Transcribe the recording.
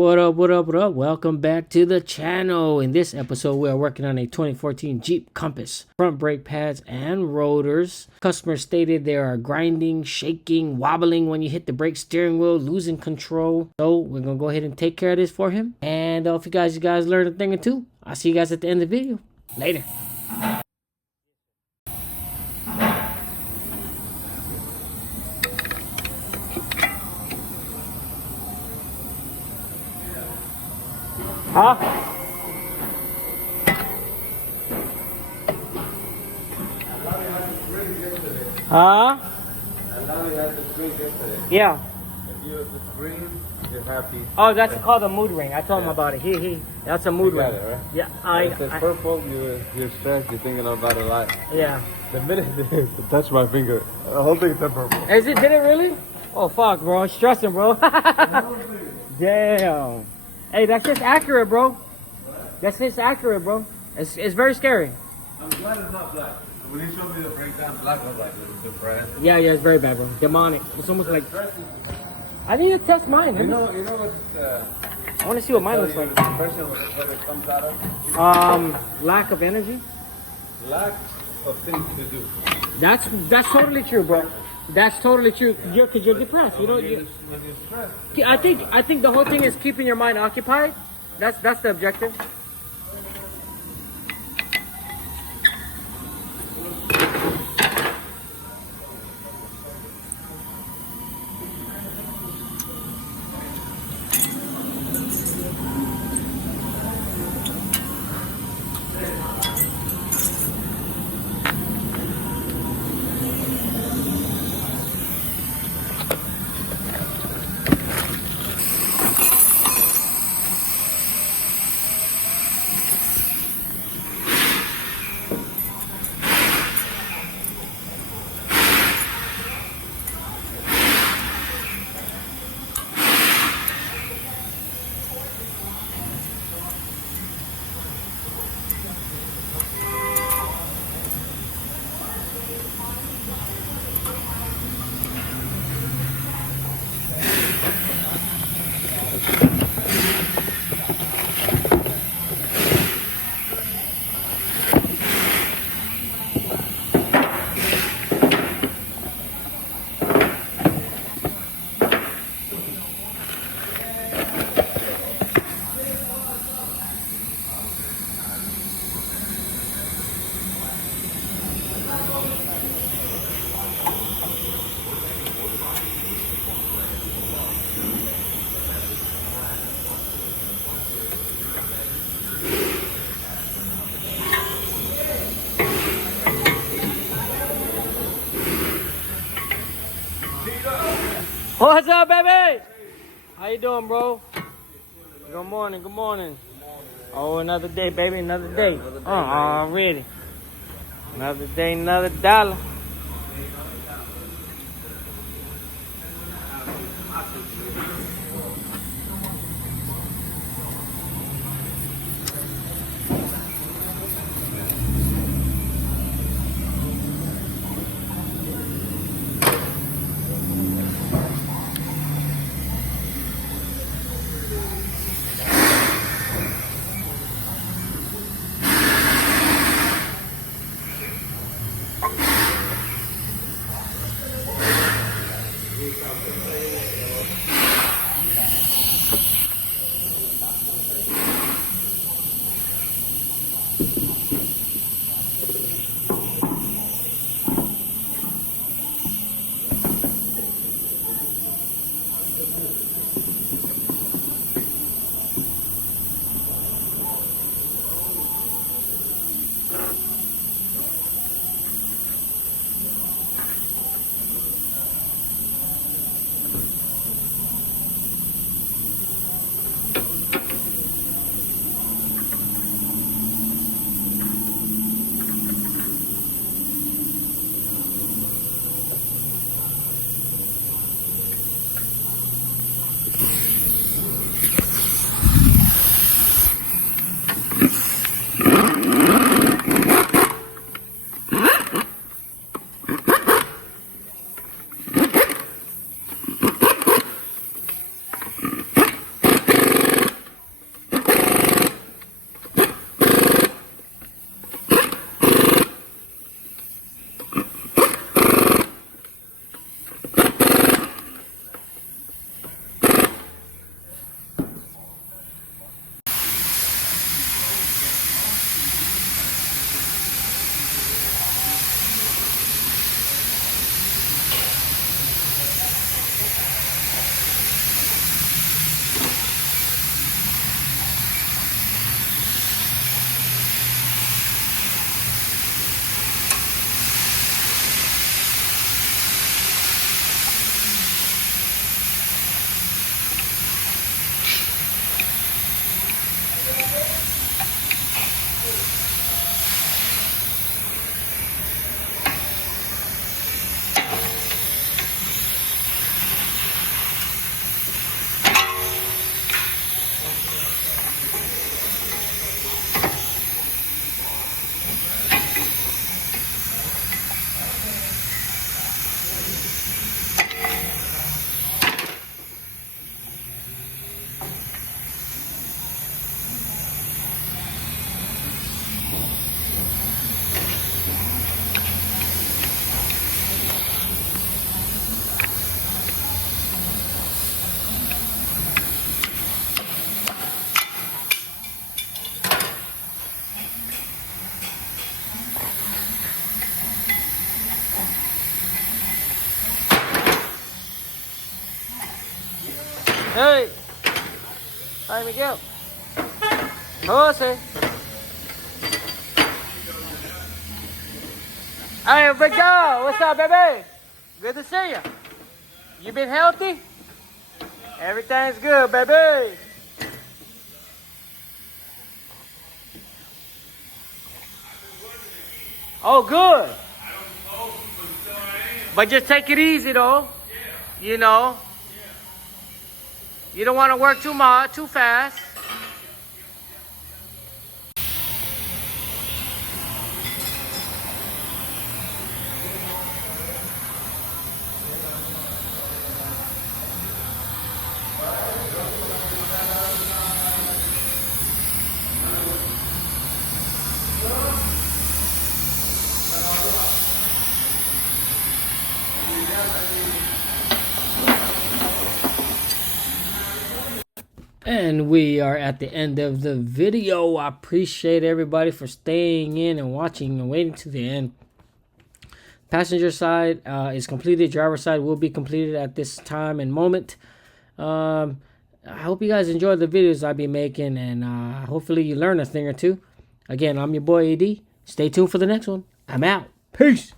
What up, what up, what up? Welcome back to the channel. In this episode, we are working on a 2014 Jeep Compass. Front brake pads and rotors. Customers stated they are grinding, shaking, wobbling when you hit the brake steering wheel, losing control. So we're going to go ahead and take care of this for him. And if you guys learned a thing or two, I'll see you guys at the end of the video. Later. Huh? Huh? Yeah. If you was green, you're happy. Oh, that's called a mood ring. I told him about it. He. That's a mood ring. Got it, right? Yeah. If it's purple, you're stressed. You're thinking about it a lot. Yeah. The minute it touch my finger, the whole thing turned purple. Is it? Did it really? Oh fuck, bro. I'm stressing, bro. Damn. Hey, that's just accurate, bro. That's just accurate, bro. It's very scary. I'm glad it's not black. When he showed me the breakdown, black was like different. Yeah, it's very bad, bro. Demonic. It's almost like. I need to test mine. You know what? I want to see what mine looks like. Depression, what it comes out of? Lack of energy. Lack of things to do. That's totally true, bro. That's totally true. Because you're depressed. You know. When you're stressed. I think the whole thing is keeping your mind occupied. That's the objective. What's up, baby? How you doing, bro? Good morning, good morning. Oh, another day, baby, another day. Already. Another day, another dollar. Hey! Hi, Miguel. Jose. Hey, big dog. What's up, baby? Good to see you. You been healthy? Everything's good, baby. Oh, good. But just take it easy, though. You know. You don't want to work too much, too fast. And we are at the end of the video. I appreciate everybody for staying in and watching and waiting to the end. Passenger side is completed. Driver side will be completed at this time and moment. I hope you guys enjoy the videos I'll be making, and hopefully you learn a thing or two. Again, I'm your boy AD. Stay tuned for the next one. I'm out. Peace.